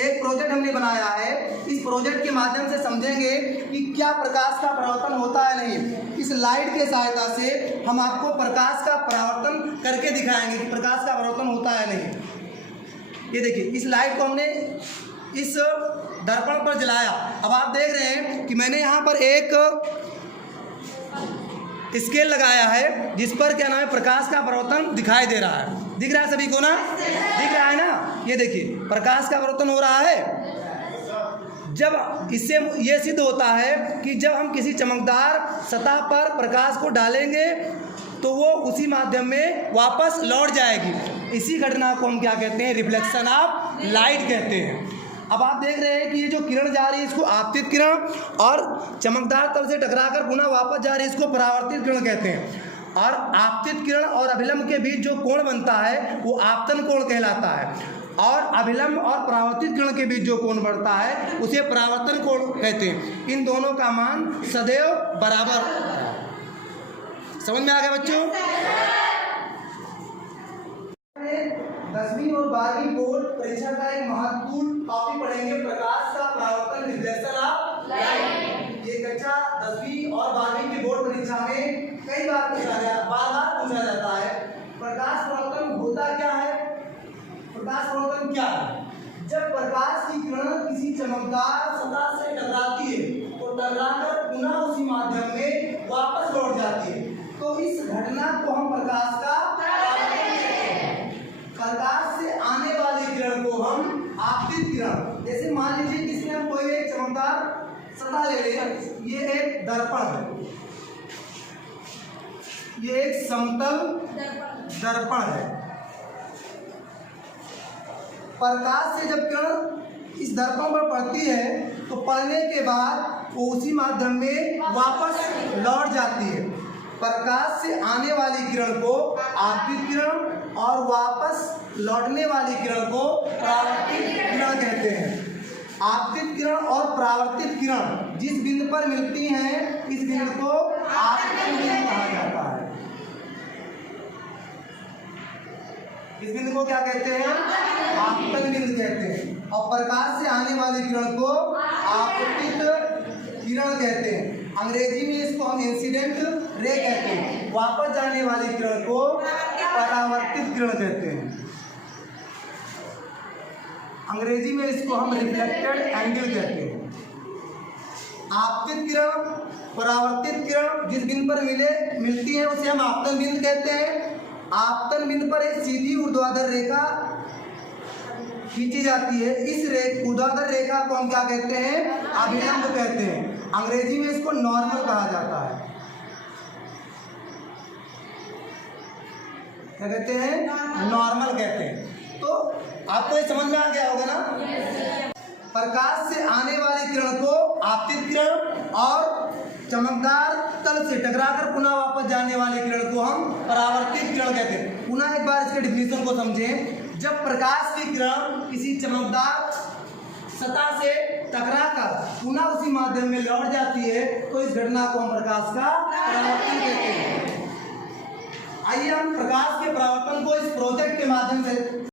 एक प्रोजेक्ट हमने बनाया है। इस प्रोजेक्ट के माध्यम से समझेंगे कि क्या प्रकाश का परावर्तन होता है नहीं। इस लाइट के सहायता से हम आपको प्रकाश का परावर्तन करके दिखाएंगे कि प्रकाश का परावर्तन होता है नहीं। ये देखिए, इस लाइट को हमने इस दर्पण पर जलाया। अब आप देख रहे हैं कि मैंने यहाँ पर एक स्केल लगाया है जिस पर क्या नाम है, प्रकाश का परावर्तन दिखाई दे रहा है। दिख रहा है सभी को ना? दिख रहा है ना? ये देखिए, प्रकाश का परावर्तन हो रहा है। जब इससे ये सिद्ध होता है कि जब हम किसी चमकदार सतह पर प्रकाश को डालेंगे तो वो उसी माध्यम में वापस लौट जाएगी। इसी घटना को हम क्या कहते हैं? रिफ्लेक्शन ऑफ लाइट कहते हैं। अब आप देख रहे हैं कि ये जो किरण जा रही है इसको आपतित किरण, और चमकदार तल से टकराकर पुनः वापस जा रही है इसको परावर्तित किरण कहते हैं। और आपतित किरण और अभिलंब के बीच जो कोण बनता है वो आपतन कोण कहलाता है। और अभिलंब और परावर्तित किरण के बीच जो कोण बढ़ता है उसे परावर्तन कोण कहते हैं। इन दोनों का मान सदैव बराबर होता है। समझ में आ गया बच्चों? 10वीं और 12वीं बोर्ड परीक्षा का एक महत्वपूर्ण टॉपिक पढ़ेंगे, प्रकाश का परावर्तन, रिफ्लेक्शन ऑफ लाइट। ये कक्षा 10वीं और 12वीं की बोर्ड परीक्षा में कई बार बार पूछा जाता है। प्रकाश परावर्तन होता क्या है? प्रकाश परावर्तन क्या है? जब प्रकाश की किरण किसी चमकदार सतह से टकराती है तो टकराकर पुनः उसी माध्यम में वापस लौट जाती है, तो इस घटना को हम प्रकाश का परावर्तन कहते हैं। प्रकाश से आने वाली किरण को हम आपतित किरण, जैसे मान लीजिए कि इसमें हम कोई एक चमकदार सतह ले लें। ये एक दर्पण है, ये एक समतल दर्पण है। प्रकाश से जब किरण इस दर्पण पर पड़ती है तो पड़ने के बाद वो उसी माध्यम में वापस लौट जाती है। प्रकाश से आने वाली किरण को आपतित किरण और वापस लौटने वाली किरण को परावर्तित किरण कहते हैं। आपतित किरण और परावर्तित किरण जिस बिंदु पर मिलती हैं इस बिंदु को आपतन बिंदु कहा जाता है। इस बिंदु को क्या कहते हैं? आपतन बिंदु कहते हैं। और प्रकाश से आने वाली किरण को आपतित किरण कहते हैं। अंग्रेजी में इसको हम इंसिडेंट रे कहते हैं। वापस जाने वाली किरण को परावर्तित किरण कहते हैं। अंग्रेजी में इसको हम रिफ्लेक्टेड एंगल कहते हैं। आपतित किरण, परावर्तित किरण जिस बिंदु पर मिलती है उसे हम आपतन बिंदु कहते हैं। आपतन बिंदु पर एक सीधी ऊर्ध्वाधर रेखा खींची जाती है। इस ऊर्ध्वाधर रेखा को हम क्या कहते हैं? अभिलंब कहते हैं। अंग्रेजी में इसको नॉर्मल कहा जाता है। क्या कहते हैं? नॉर्मल कहते हैं। तो आपको ये समझ में आ गया होगा ना? प्रकाश से आने वाली किरण को आपतित किरण और चमकदार तल से टकराकर पुनः वापस जाने वाली किरण को हम परावर्तित किरण कहते हैं। पुनः एक बार इसके डिफिनेशन को समझें। जब प्रकाश की किरण किसी चमकदार सतह से टकराकर पुनः उसी माध्यम में लौट जाती है तो इस घटना को हम प्रकाश का परावर्तन कहते हैं। आइए हम प्रकाश के परावर्तन को इस प्रोजेक्ट के माध्यम से